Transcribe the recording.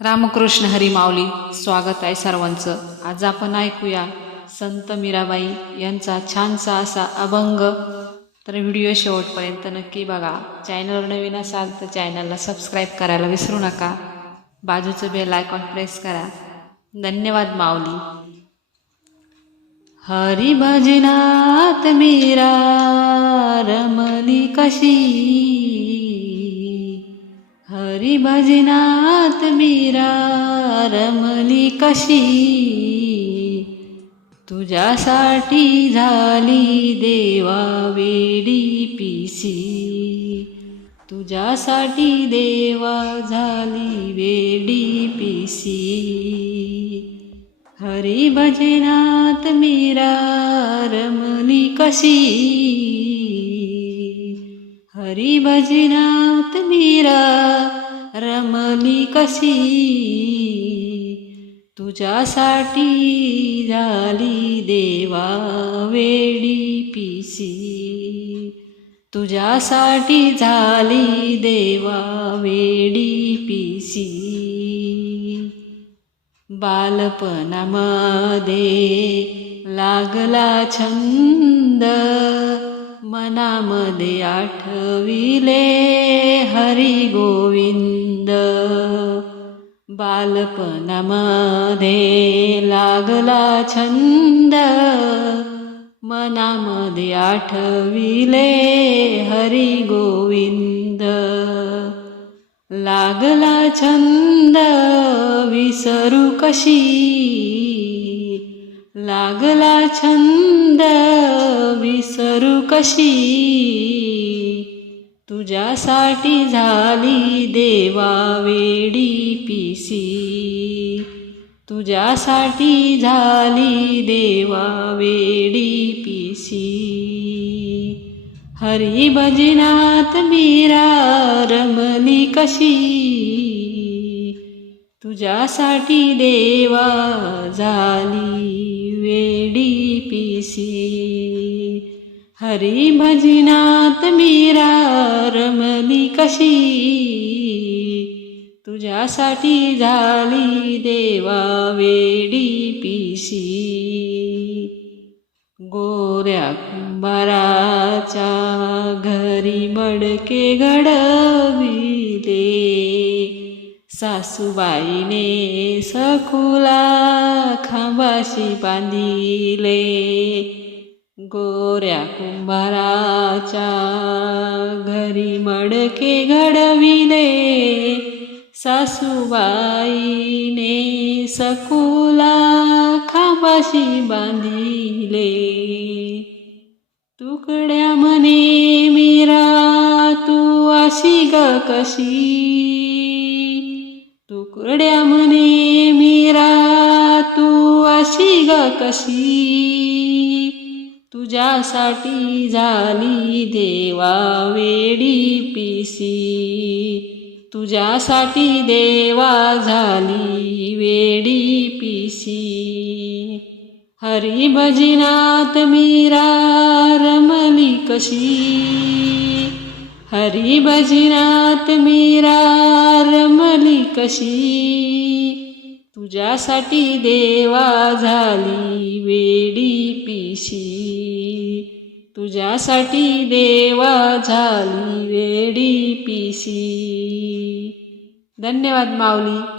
रामकृष्ण हरी माऊली स्वागत आहे सर्वांचं. आज आपण ऐकूया संत मीराबाई यांचा छानसा असा अभंग. तर व्हिडिओ शेवटपर्यंत नक्की बघा. चॅनलवर नवीन असाल तर चॅनलला सबस्क्राईब करायला विसरू नका. बाजूचं बेल आयकॉन प्रेस करा. धन्यवाद माऊली. हरी भजनात मीरा रमली कशी? भजनात मीरा रमली कशी? तुझ्यासाठी झाली देवा वेडी पिसी. तुझ्यासाठी देवा झाली वेडी पिसी. हरी भजनात मीरा रमली कशी? हरी भजनात मीरा रमली कशी? तुझ्यासाठी झाली देवा वेडी पिसी तुझ्यासाठी झाली देवा वेडी पिसी बालपणामध्ये लागला छंद मनामध्ये आठविले हरी गोविंद. बालपणामध्ये लागला छंद. मनामध्ये आठविले हरी गोविंद. लागला छंद विसरू कशी? लागला छंद विसरू कशी? तुझ्यासाठी झाली देवा वेडी पिसी. तुझ्यासाठी झाली देवा वेडी पिसी. हरी भजनात मीरा रमली कशी? तुझ्यासाठी देवा पिसी हरी भजनात मीरा रमली कशी? तुझ्यासाठी झाली देवा वेडी पिशी। गोऱ्या कुंभाराच्या घरी मडके घडविले। सासूबाईने सखुला खांबाशी बांधिले गोऱ्या कुंभाराच्या घरी मडके घडविले सासूबाईने सकुला खांबाशी बांधिले. तुकड्या म्हणे मीरा तू अशी ग कशी? तुकड्या म्हणे मीरा तू अशी ग कशी? तुझ्यासाठी झाली देवा वेडी पिसी तुझ्यासाठी देवा झाली वेडी पिसी हरी भजनात मीरा रमली कशी? हरी भजनात मीरा रमली कशी? तुझ्यासाठी देवा झाली वेडी पिशी. तुझ्यासाठी देवा झाली वेडी पिशी. धन्यवाद माऊली.